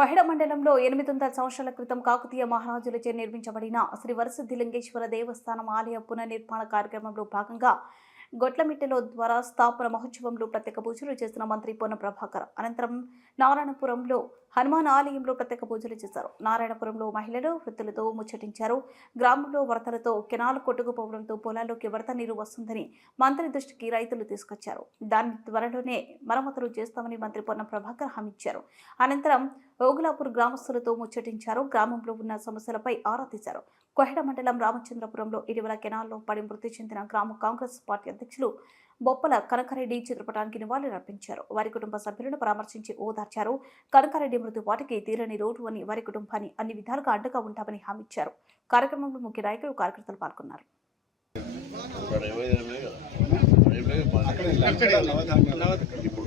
గ్రామంలో ఎనిమిది వందల సంవత్సరాల క్రితం కాకతీయ మహారాజులచే నిర్మించబడిన శ్రీ వరసిద్ధిలింగేశ్వర దేవస్థానం ఆలయ పునర్నిర్మాణ కార్యక్రమంలో భాగంగా గొట్లమిట్టెలో ద్వారా స్థాపన మహోత్సవంలో ప్రత్యేక పూజలు చేసిన మంత్రి పొన్న ప్రభాకర్. అనంతరం నారాయణపురంలో హనుమాన్ ఆలయంలో ప్రత్యేక పూజలు చేశారు. నారాయణపురంలో మహిళలు వృత్తులతో ముచ్చటించారు. గ్రామంలో వరదలతో కెనాలు కొట్టుకుపోవడంతో పొలాల్లోకి వరద నీరు వస్తుందని మంత్రి దృష్టికి రైతులు తీసుకొచ్చారు. దాని త్వరలోనే మరమ్మతులు చేస్తామని మంత్రి పొన్న ప్రభాకర్ హామీ ఇచ్చారు అనంతరం ఓగులాపూర్ గ్రామస్తులతో ముచ్చటించారు. గ్రామంలో ఉన్న సమస్యలపై ఆరా తీశారు. కొహెడ మండలం రామచంద్రపురంలో ఇటీవల కెనాల్లో పడి మృతి చెందిన గ్రామ కాంగ్రెస్ పార్టీ అధ్యక్షులు బొప్పల కనకరెడ్డి చిత్రపటానికి నివాళులర్పించారు వారి కుటుంబ సభ్యులను పరామర్శించి ఓదార్చారు. కనకరెడ్డి మృతి వాటికి తీరని రోడ్డు అని వారి కుటుంబాన్ని అన్ని విధాలుగా అండగా ఉంటామని హామీ ఇచ్చారు. కార్యక్రమంలో ముఖ్య నాయకులు కార్యకర్తలు పాల్గొన్నారు. ఇప్పుడు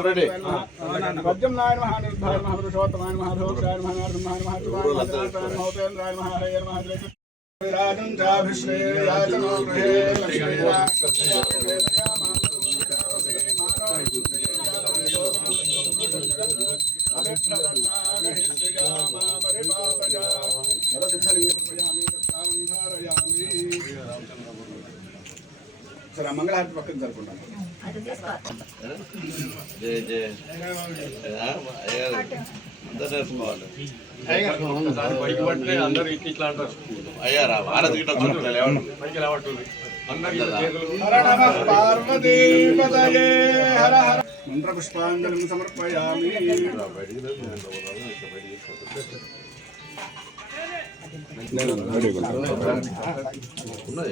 రెడ్డి పద్యం నాయన మహానిర్ధాయ మహాపురుషోత్తమాయ మహాభోక్షాయ మహానాథమాయ మహాత్మాయ మహోపేంద్రాయ మహారయ మహాదేవ విరాజం చాభిశ్రేయాచనో గృహే సరే మంగళహారతి పక్కన జరుపుకుంటాం. అయ్యారా భారత్ గిట్ట మంత్ర పుష్పాంజలి సమర్పయామి. ఉన్నది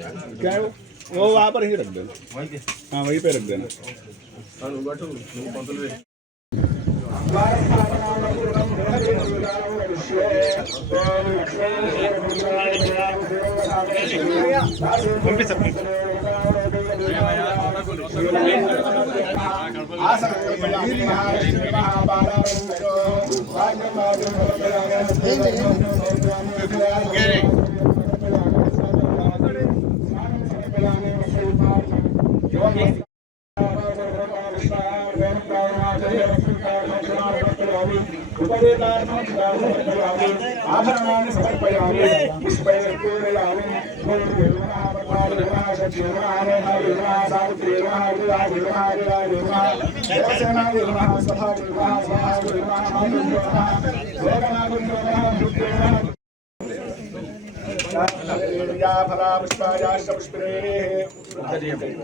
वो? वहाँ पर ही रख देना हाँ वहीं पे रख देना ఆభరణాన్ని సమర్పయామి పుష్పైర్పూరయామి ఫలా పుష్పాయాశ్చ పుష్పే రైట్, రెండు